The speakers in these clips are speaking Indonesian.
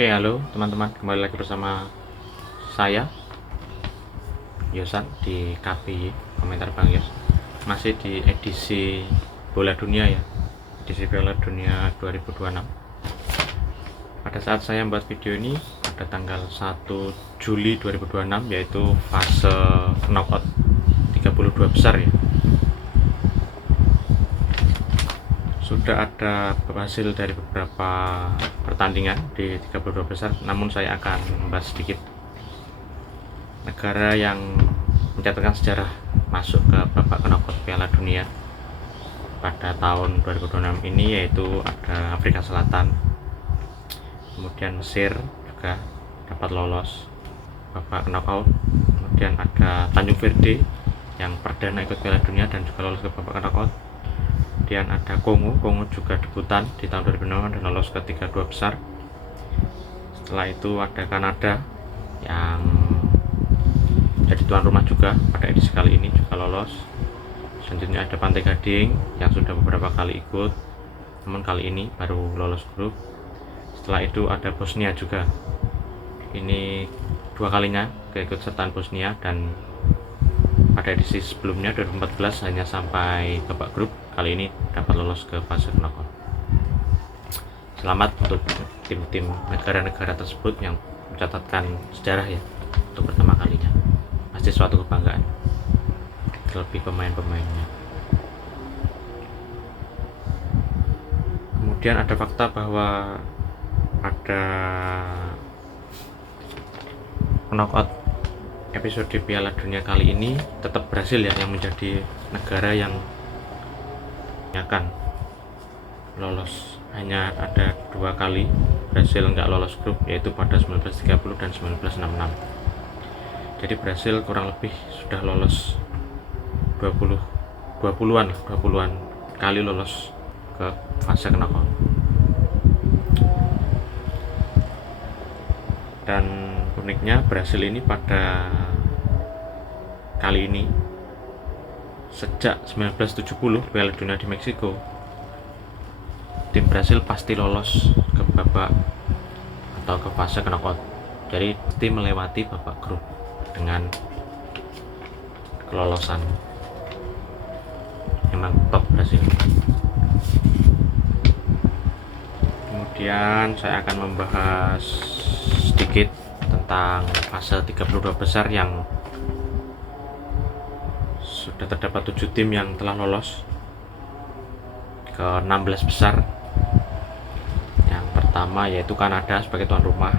Oke, halo teman-teman, kembali lagi bersama saya Yosan di KPY Komentar Bang Yos. Masih di edisi Bola Dunia ya, edisi Piala Dunia 2026. Pada saat saya membuat video ini pada tanggal 1 Juli 2026, yaitu fase knockout 32 besar ya. Sudah ada hasil dari beberapa pertandingan di 32 besar, namun saya akan membahas sedikit negara yang mencatatkan sejarah masuk ke babak knockout Piala Dunia pada tahun 2026 ini, yaitu ada Afrika Selatan, kemudian Mesir juga dapat lolos babak knockout, kemudian ada Tanjung Verde yang perdana ikut Piala Dunia dan juga lolos ke babak knockout. Kemudian ada Kongo juga debutan di tahun 2006 dan lolos ke 32 besar. Setelah itu ada Kanada yang jadi tuan rumah juga pada edisi kali ini, juga lolos. Selanjutnya ada Pantai Gading yang sudah beberapa kali ikut, namun kali ini baru lolos grup. Setelah itu ada Bosnia juga, ini dua kalinya keikutsertaan Bosnia, dan pada edisi sebelumnya 2014 hanya sampai babak grup, kali ini dapat lolos ke fase knockout. Selamat untuk tim-tim negara-negara tersebut yang mencatatkan sejarah ya untuk pertama kalinya. Pasti suatu kebanggaan, terlebih pemain-pemainnya. Kemudian ada fakta bahwa ada knockout episode Piala Dunia kali ini tetap Brasil ya yang menjadi negara yang akan lolos. Hanya ada dua kali Brasil nggak lolos grup, yaitu pada 1930 dan 1966. Jadi Brasil kurang lebih sudah lolos 20-an kali lolos ke fase knockout. Dan uniknya Brasil ini pada kali ini sejak 1970 Piala Dunia di Meksiko, tim Brasil pasti lolos ke babak atau ke fase knockout. Jadi tim melewati babak grup dengan kelolosan. Memang top Brasil. Kemudian saya akan membahas sedikit tentang fase 32 besar yang sudah terdapat 7 tim yang telah lolos ke 16 besar. Yang pertama yaitu Kanada sebagai tuan rumah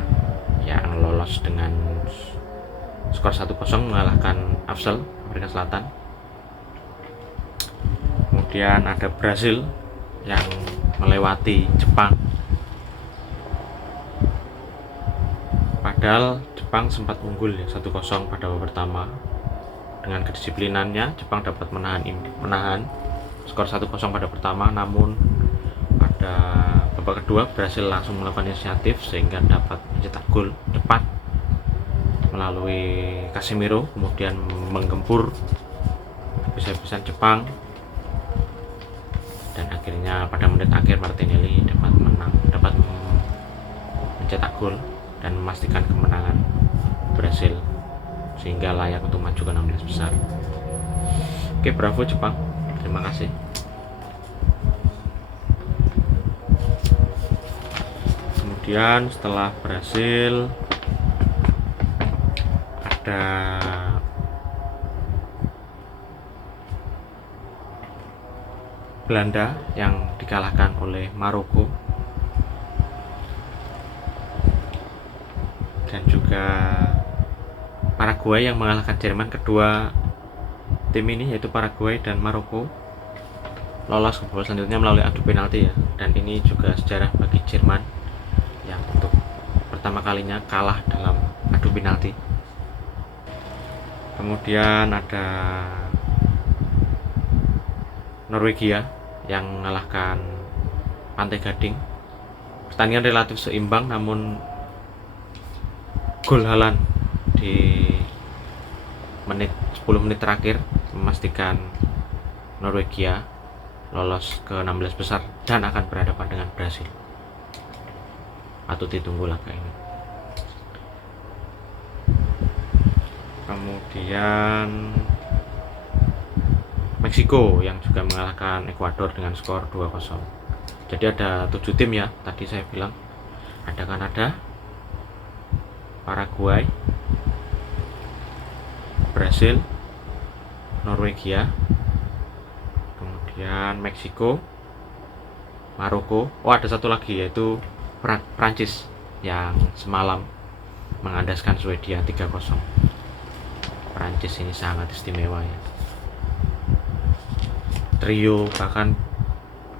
yang lolos dengan skor 1-0 mengalahkan Afsel Afrika Selatan. Kemudian ada Brasil yang melewati Jepang, padahal Jepang sempat unggul ya 1-0 pada babak pertama. Dengan kedisiplinannya Jepang dapat menahan skor 1-0 pada pertama, namun pada babak kedua Brasil langsung melakukan inisiatif sehingga dapat mencetak gol cepat melalui Casemiro, kemudian menggempur habis-habisan Jepang, dan akhirnya pada menit akhir Martinelli dapat mencetak gol dan memastikan kemenangan Brasil sehingga layak untuk maju ke 16 besar. Oke, bravo Jepang, terima kasih. Kemudian setelah Brasil ada Belanda yang dikalahkan oleh Maroko, dan juga Paraguay yang mengalahkan Jerman. Kedua tim ini yaitu Paraguay dan Maroko lolos ke babak selanjutnya melalui adu penalti ya, dan ini juga sejarah bagi Jerman yang untuk pertama kalinya kalah dalam adu penalti. Kemudian ada Norwegia yang mengalahkan Pantai Gading. Pertandingan relatif seimbang, namun gol Haaland di 10 menit terakhir memastikan Norwegia lolos ke 16 besar dan akan berhadapan dengan Brasil. patut ditunggu laga ini. Kemudian Meksiko yang juga mengalahkan Ekuador dengan skor 2-0. Jadi ada 7 tim ya, tadi saya bilang. Ada Kanada, Paraguay, Brasil, Norwegia, kemudian Meksiko, Maroko. Oh, ada satu lagi yaitu Prancis yang semalam mengandaskan Swedia 3-0. Prancis ini sangat istimewa ya. Trio bahkan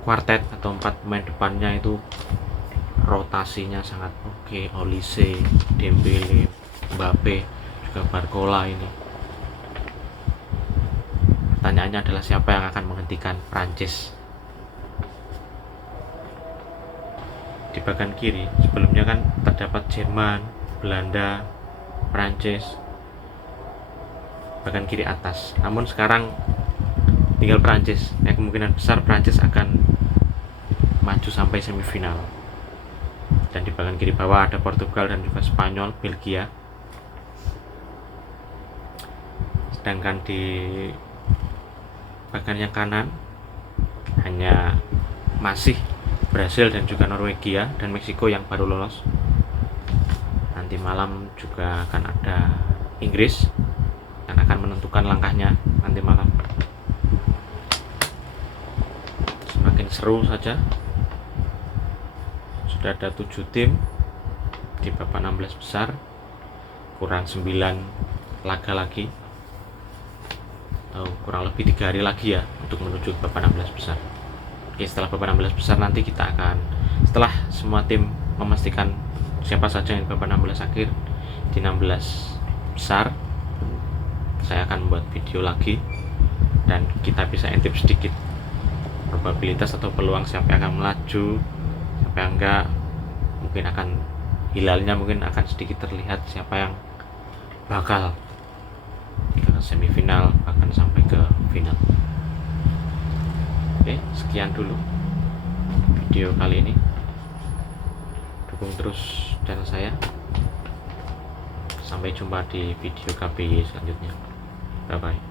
kuartet atau 4 pemain depannya itu rotasinya sangat oke. Olise, Dembele, Mbappe, juga Barcola ini. Pertanyaannya adalah siapa yang akan menghentikan Prancis. Di bagian kiri sebelumnya kan terdapat Jerman, Belanda, Prancis bagian kiri atas. Namun sekarang tinggal Prancis. Kemungkinan besar Prancis akan maju sampai semifinal. Dan di bagian kiri bawah ada Portugal dan juga Spanyol, Belgia. Sedangkan di bagian yang kanan hanya masih Brasil dan juga Norwegia dan Meksiko yang baru lolos. Nanti malam juga akan ada Inggris yang akan menentukan langkahnya nanti malam. Semakin seru saja. Sudah ada 7 tim di babak 16 besar, kurang 9 laga lagi, atau kurang lebih 3 hari lagi ya untuk menuju ke babak 16 besar. Oke, setelah babak 16 besar nanti kita akan, setelah semua tim memastikan siapa saja yang babak 16 akhir, di 16 besar saya akan membuat video lagi dan kita bisa intip sedikit probabilitas atau peluang siapa yang akan melaju, siapa yang enggak. Mungkin akan hilalnya mungkin akan sedikit terlihat siapa yang bakal ke semifinal bahkan sampai ke final. Oke, sekian dulu video kali ini. Dukung terus channel saya. Sampai jumpa di video KB selanjutnya. Bye bye.